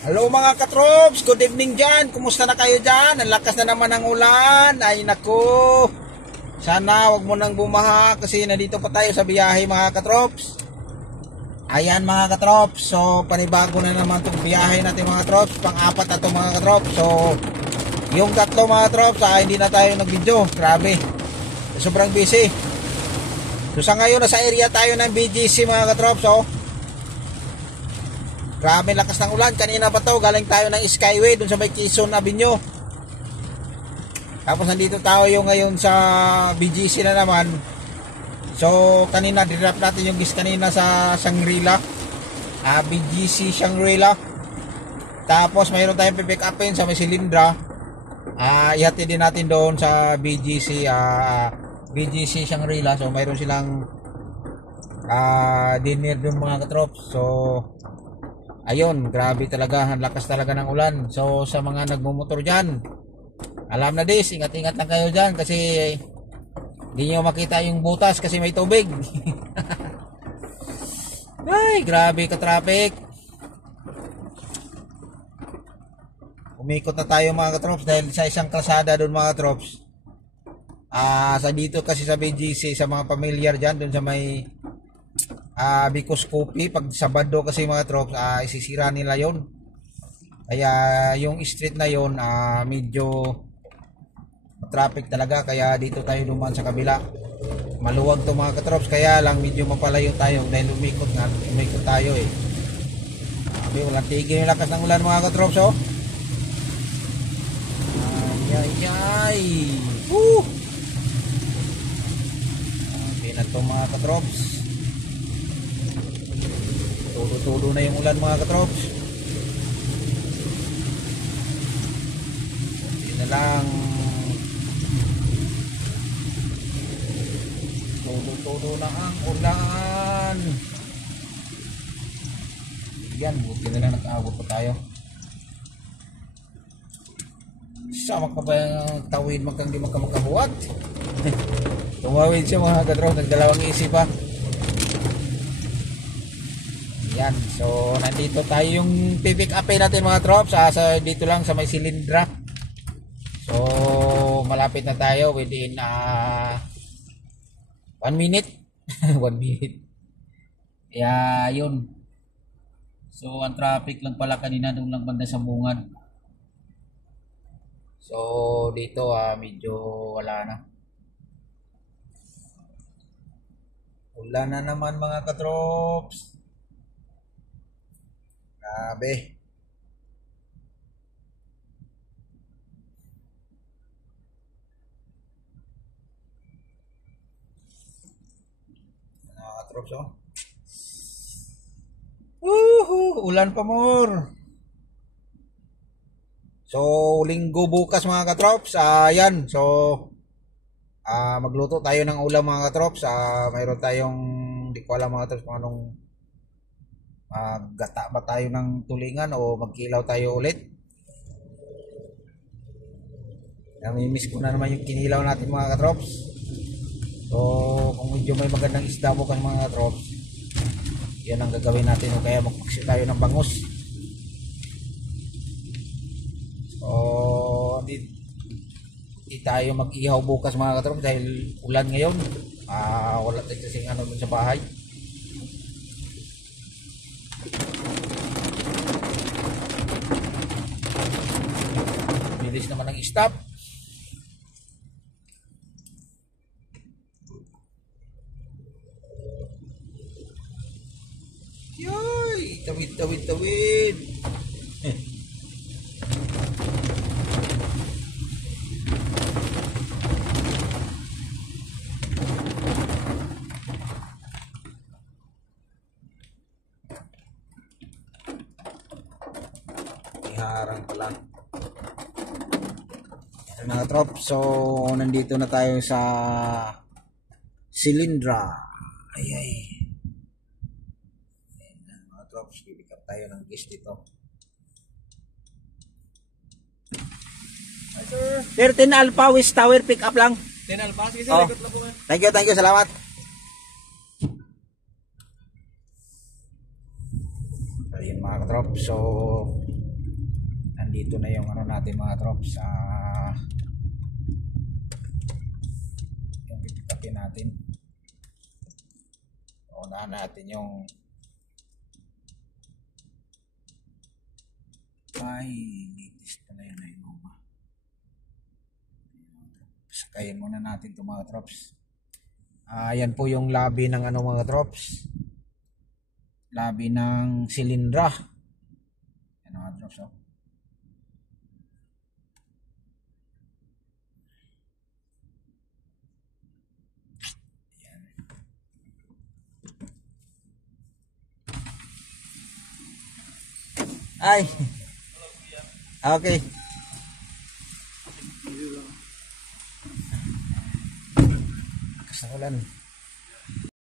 Hello mga katrops, good evening dyan. Kumusta na kayo dyan? Ang lakas na naman ng ulan. Ay nako, sana wag mo nang bumaha kasi nandito pa tayo sa biyahe mga katrops. Ayan mga katrops, so panibago na naman itong biyahe natin mga katrops. Pang-apat na ito mga katrops. So yung tatlo mga katrops, hindi na tayo nag-video. Grabe, sobrang busy. So sa ngayon nasa area tayo ng BGC mga katrops. So grabe lakas ng ulan. Kanina pa to, galing tayo ng Skyway dun sa may Quezon Avenue. Tapos nandito tayo ngayon sa BGC na naman. So kanina dinrap natin yung gis kanina sa Shangri-La, BGC Shangri-La. Tapos mayroon tayong pipick upin sa may Silindra. Ihati din natin doon sa BGC BGC Shangri-La. So mayroon silang dinner doon mga katrops. So ayun, grabe talaga, ang lakas talaga ng ulan. So sa mga nagmumotor dyan, alam na dis, ingat-ingat lang kayo dyan kasi hindi nyo makita yung butas kasi may tubig. Ay, grabe ka traffic. Umikot na tayo mga katrops dahil sa isang kalsada doon mga katrops. Sa dito kasi sa BGC, sa mga pamilyar dyan, doon sa may Bicos Coffee, pag Sabado kasi mga trops, isisira nila yon. Kaya yung street na yon medyo traffic talaga, kaya dito tayo dumaan sa kabila. Maluwag to mga katrops, kaya lang medyo mapalayo tayo dahil umikot tayo eh. Walang tigil yung lakas ng ulan mga katrops. Oh, ay okay na to mga katrops. Tulo-tulo na yung ulan mga katrops. Hindi na lang. Tulo-tulo na ang ulan. Yan, buti na lang nag-aabot pa tayo. Sama ka ba yung tawid di magkamakabuhat? Tumawid siya mga katrops, nagdalawang isip pa. Yan, so nandito tayo yung pipick up natin mga trops, dito lang sa may Silindra. So malapit na tayo within 1 minute. 1 minute. Kaya yun. So ang traffic lang pala kanina doon lang banda sa Bungad. So dito medyo wala na. Wala na naman mga katrops. Grabe. Nakakatrops oh. Ulan pa more. So linggo bukas mga katrops. Yan. So magluto tayo ng ulam mga katrops. Mayroon tayong di ko alam mga katrops kung anong gata ba tayo ng tulingan o magkilaw tayo ulit. Namimiss ko na naman yung kinilaw natin mga katrops. So kung medyo may magandang isda bukas mga katrops, yan ang gagawin natin, o kaya magpaksi tayo ng bangus. So di tayo mag-ihaw bukas mga katrops dahil ulan ngayon. Wala tayo kasing ano dun sa bahay. Bilis naman ang stop. Yoy, tawid. Iharang pala. Mga trop, so nandito na tayo sa Silindra. Ay. Mga trop, pick up tayo ng guest dito. Sir, 10 Alpha West Tower, pick up lang. 10 Alpha, sige sir, ikot lang po. Thank you, salamat. Ayun mga katrop, so andito na yung ano natin mga trops, yung pipitakin natin. Unahan natin yung latest na yun ay Nova. Sakayin muna natin ito mga trops. Yan po yung labi ng ano mga trops, labi ng silindra. Yan mga trops, oh. Yan. Ay, okay. Kasakulan.